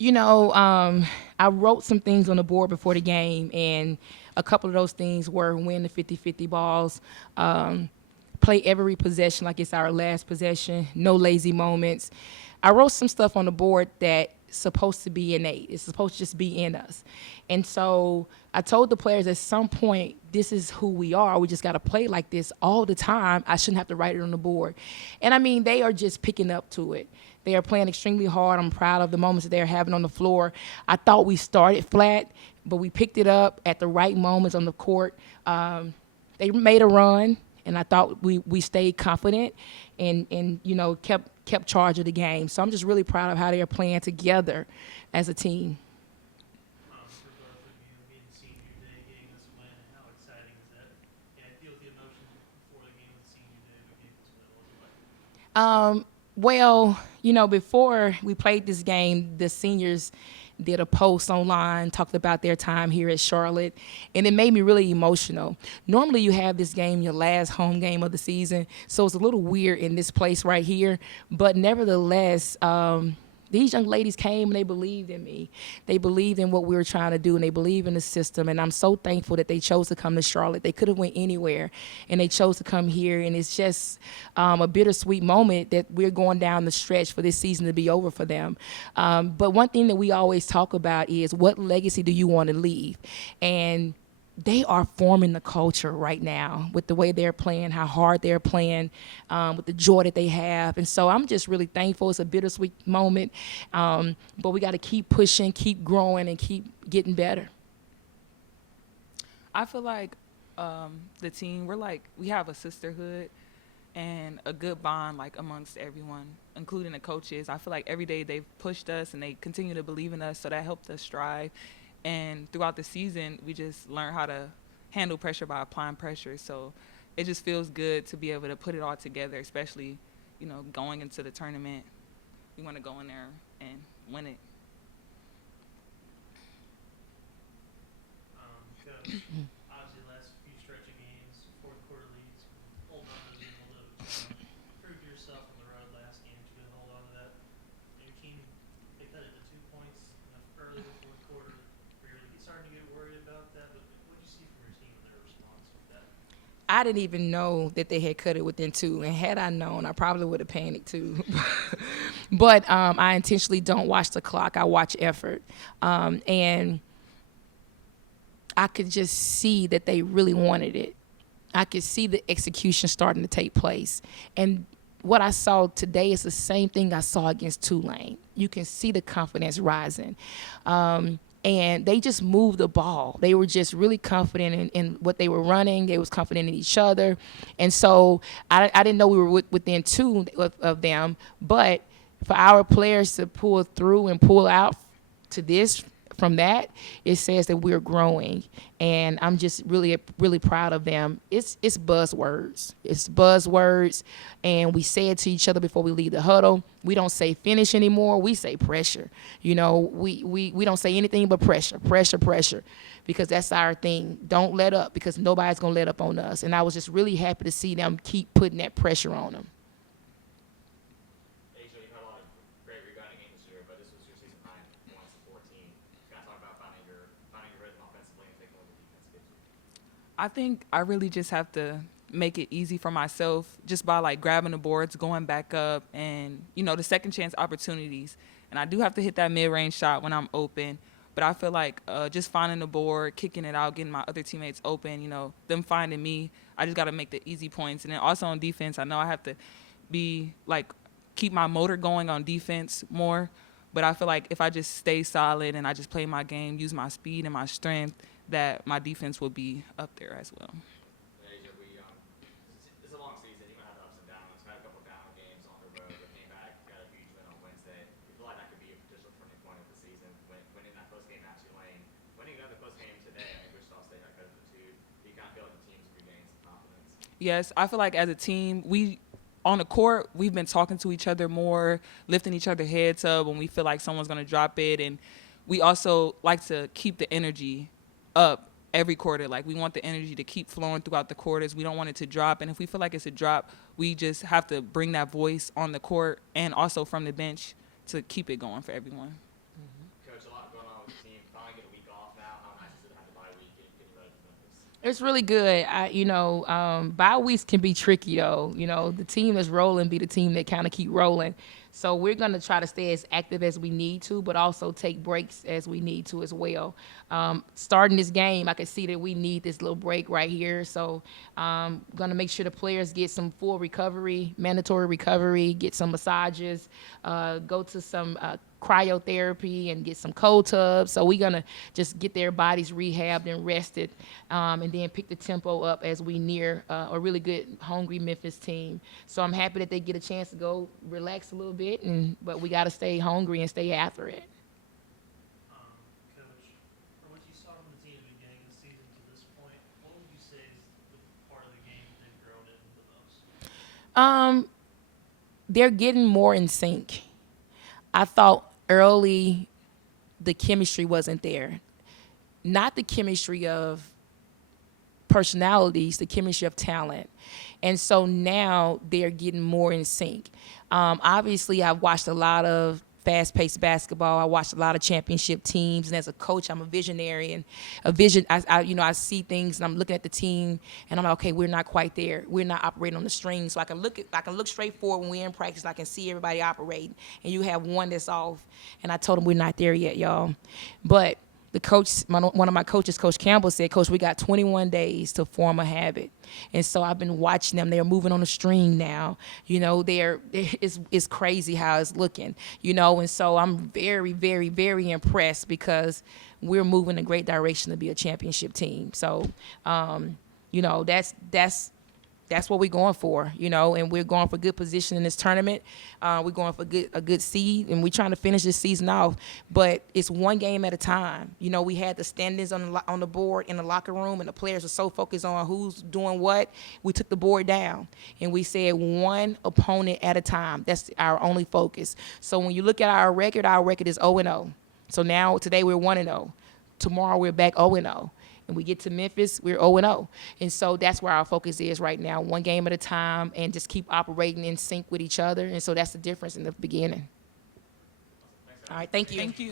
I wrote some things on the board before the game, and a couple of those things were win the 50-50 balls, play every possession like it's our last possession, no lazy moments. I wrote some stuff on the board that supposed to be innate. It's supposed to just be in us. And so I told the players at some point, this is who we are. We just got to play like this all the time. I shouldn't have to write it on the board. And I mean, they are just picking up to it. They are playing extremely hard. I'm proud of the moments that they're having on the floor. I thought we started flat, but we picked it up at the right moments on the court. They made a run, and I thought we stayed confident and kept charge of the game. So I'm just really proud of how they are playing together as a team. For both of you being senior day, getting this win, how exciting is that? Yeah, I deal with the emotion before the game with senior day, but getting this win, what was it like? Well, before we played this game, the seniors did a post online, talked about their time here at Charlotte, and it made me really emotional. Normally, you have this game, your last home game of the season, so it's a little weird in this place right here, but nevertheless, these young ladies came and they believed in me. They believed in what we were trying to do, and they believe in the system. And I'm so thankful that they chose to come to Charlotte. They could have went anywhere, and they chose to come here. And it's just a bittersweet moment that we're going down the stretch for this season to be over for them. But one thing that we always talk about is, what legacy do you want to leave? And they are forming the culture right now with the way they're playing, how hard they're playing, with the joy that they have. And so I'm just really thankful. It's a bittersweet moment, but we got to keep pushing, keep growing, and keep getting better. I feel like the team, we have a sisterhood and a good bond like amongst everyone, including the coaches. I feel like every day they've pushed us and they continue to believe in us, so that helped us strive. And throughout the season, we just learned how to handle pressure by applying pressure. So it just feels good to be able to put it all together, especially, going into the tournament. We want to go in there and win it. Coach, obviously last few stretch of games, fourth quarter leads, hold on to being able to prove yourself on the road last game to hold on to that. Your team, they cut it to 2 points early in the fourth quarter. Were you starting to get worried about that? But what did you see from your team and their response with that? I didn't even know that they had cut it within two. And had I known, I probably would have panicked too. But I intentionally don't watch the clock. I watch effort. And I could just see that they really wanted it. I could see the execution starting to take place. And what I saw today is the same thing I saw against Tulane. You can see the confidence rising. And they just moved the ball. They were just really confident in what they were running. They was confident in each other. And so I didn't know we were within two of them. But for our players to pull through and pull out to this, from that, it says that we're growing, and I'm just really, really proud of them. It's buzzwords. It's buzzwords, and we say it to each other before we leave the huddle. We don't say finish anymore. We say pressure. We don't say anything but pressure, pressure, pressure, because that's our thing. Don't let up, because nobody's going to let up on us. And I was just really happy to see them keep putting that pressure on them. You've had a lot of great rebounding games this year, but this was your season high in points, 14. Kind of talk about finding your rhythm offensively and taking what the defense gives you. I think I really just have to make it easy for myself just by grabbing the boards, going back up, and the second chance opportunities. And I do have to hit that mid-range shot when I'm open, but I feel like just finding the board, kicking it out, getting my other teammates open, them finding me. I just got to make the easy points. And then also on defense, I know I have to be keep my motor going on defense more. But I feel like if I just stay solid and I just play my game, use my speed and my strength, that my defense will be up there as well. Asia, this is a long season. You're going to have the ups and downs. Had a couple down games on the road, but came back, got a huge win on Wednesday. You feel like that could be a potential turning point of the season, winning that postgame at Tulane. Winning another postgame today, Wichita State got cut into two. Do you kind of feel like the team's regained some confidence? Yes, I feel like as a team, on the court, we've been talking to each other more, lifting each other heads up when we feel like someone's going to drop it. And we also like to keep the energy up every quarter. We want the energy to keep flowing throughout the quarters. We don't want it to drop. And if we feel like it's a drop, we just have to bring that voice on the court and also from the bench to keep it going for everyone. It's really good. Bye weeks can be tricky though. The team that's rolling be the team that kind of keep rolling. So we're gonna try to stay as active as we need to, but also take breaks as we need to as well. Starting this game, I can see that we need this little break right here. So gonna make sure the players get some full recovery, mandatory recovery, get some massages, go to some cryotherapy and get some cold tubs. So we're gonna just get their bodies rehabbed and rested, and then pick the tempo up as we near a really good, hungry Memphis team. So I'm happy that they get a chance to go relax a little bit, but we got to stay hungry and stay after it. Coach, from what you saw from the team at the beginning of the season to this point, what would you say is the part of the game that they've grown in the most? They're getting more in sync. I thought early the chemistry wasn't there. Not the chemistry of personalities, the chemistry of talent. And so now they're getting more in sync. Obviously, I've watched a lot of fast-paced basketball. I watched a lot of championship teams, and as a coach, I'm a visionary and a vision. I see things, and I'm looking at the team, and I'm like, okay, we're not quite there. We're not operating on the string, so I can look straight forward when we're in practice. And I can see everybody operating, and you have one that's off. And I told them we're not there yet, y'all. But the coach, one of my coaches, Coach Campbell, said, Coach, we got 21 days to form a habit. And so I've been watching them. They're moving on the string now. It's crazy how it's looking, and so I'm very, very, very impressed because we're moving in a great direction to be a championship team. So, that's what we're going for, and we're going for good position in this tournament. We're going for a good seed, and we're trying to finish this season off. But it's one game at a time. We had the standings on the board in the locker room, and the players were so focused on who's doing what. We took the board down, and we said one opponent at a time. That's our only focus. So when you look at our record is 0-0. So now today we're 1-0. Tomorrow we're back 0-0. And we get to Memphis, we're 0-0. And so that's where our focus is right now, one game at a time, and just keep operating in sync with each other. And so that's the difference in the beginning. All right, thank you. Thank you.